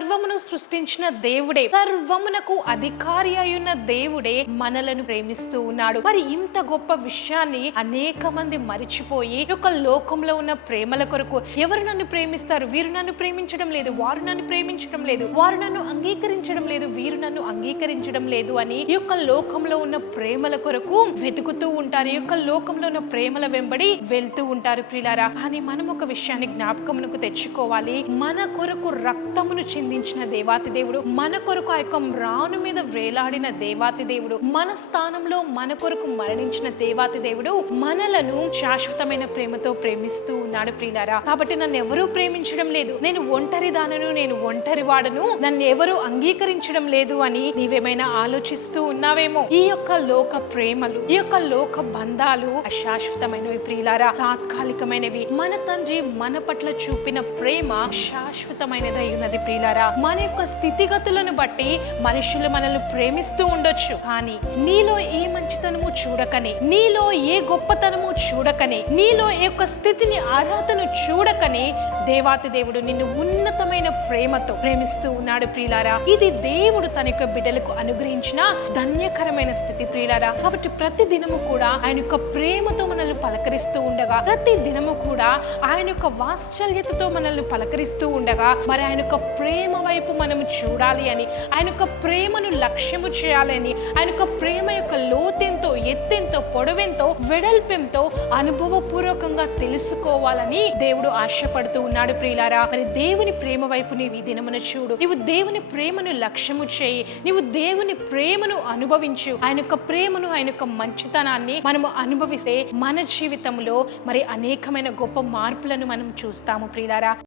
సర్వమును సృష్టించిన దేవుడే, సర్వమునకు అధికారి అయ్యున్న దేవుడే మనలను ప్రేమిస్తూ ఉన్నాడు. మరి ఇంత గొప్ప విషయాన్ని అనేక మంది మరిచిపోయి ఈ యొక్క లోకంలో ఉన్న ప్రేమల కొరకు ఎవరు నన్ను ప్రేమిస్తారు, వీరు నన్ను ప్రేమించడం లేదు, వారు నన్ను ప్రేమించడం లేదు, వారు నన్ను అంగీకరించడం లేదు, వీరు నన్ను అంగీకరించడం లేదు అని ఈ యొక్క లోకంలో ఉన్న ప్రేమల కొరకు వెతుకుతూ ఉంటారు. ఈ యొక్క లోకంలో ఉన్న ప్రేమల వెంబడి వెళ్తూ ఉంటారు ప్రియులారా. కానీ మనం ఒక విషయాన్ని జ్ఞాపకమునకు తెచ్చుకోవాలి. మన కొరకు రక్తమును చిందించిన దేవాతి దేవుడు, మన కొరకు ఆ యొక్క రాను మీద వేలాడిన దేవాతి దేవుడు, మన స్థానంలో మన కొరకు మరణించిన దేవాతి దేవుడు మనలను శాశ్వతమైన ప్రేమతో ప్రేమిస్తూ ఉన్నాడు ప్రియులారా. కాబట్టి నన్ను ఎవరూ ప్రేమించడం లేదు, నేను ఒంటరి దానను, నేను ఒంటరి వాడను, నన్ను ఎవరు అంగీకరించడం లేదు అని నీవేమైనా ఆలోచిస్తూ ఉన్నావేమో. ఈ యొక్క లోక ప్రేమలు, ఈ యొక్క లోక బంధాలు అశాశ్వతమైనవి ప్రియులారా, తాత్కాలికమైనవి. మన తండ్రి మన పట్ల చూపిన ప్రేమ శాశ్వతమైనదై ఉన్నది ప్రియులారా. మన యొక్క స్థితిగతులను బట్టి మనుషులు మనల్ని ప్రేమిస్తూ ఉండొచ్చు, కానీ నీలో ఏ మంచితనము చూడకని, నీలో ఏ గొప్పతనము చూడకని, నీలో ఏ యొక్క స్థితిని అర్హతను చూడకని దేవాతి దేవుడు నిన్ను ఉన్నతమైన ప్రేమతో ప్రేమిస్తూ ఉన్నాడు ప్రియులారా. ఇది దేవుడు తన యొక్క బిడ్డలకు అనుగ్రహించిన ధన్యకరమైన స్థితి ప్రియులారా. కాబట్టి ప్రతి దినము కూడా ఆయన యొక్క ప్రేమతో మనల్ని పలకరిస్తూ ఉండగా, ప్రతి దినము కూడా ఆయన యొక్క వాత్సల్యతతో మనల్ని పలకరిస్తూ ఉండగా, మరి ఆయన యొక్క ప్రేమ వైపు మనము చూడాలి అని, ఆయన యొక్క ప్రేమను లక్ష్యము చేయాలి అని, ఆయన యొక్క ప్రేమ యొక్క లోతెంతో, ఎత్తెంతో, పొడవెంతో, వెడల్పెంతో అనుభవపూర్వకంగా తెలుసుకోవాలని దేవుడు ఆశపడుతూ ఉన్నాడు ప్రియులారా. మరి దేవుని ప్రేమ వైపు నీవు ఈ దినమున చూడు, నీవు దేవుని ప్రేమను లక్ష్యము చేయి, నీవు దేవుని ప్రేమను అనుభవించు. ఆయన యొక్క ప్రేమను, ఆయన యొక్క మంచితనాన్ని మనము అనుభవిస్తే మన జీవితంలో మరి అనేకమైన గొప్ప మార్పులను మనం చూస్తాము ప్రియులారా.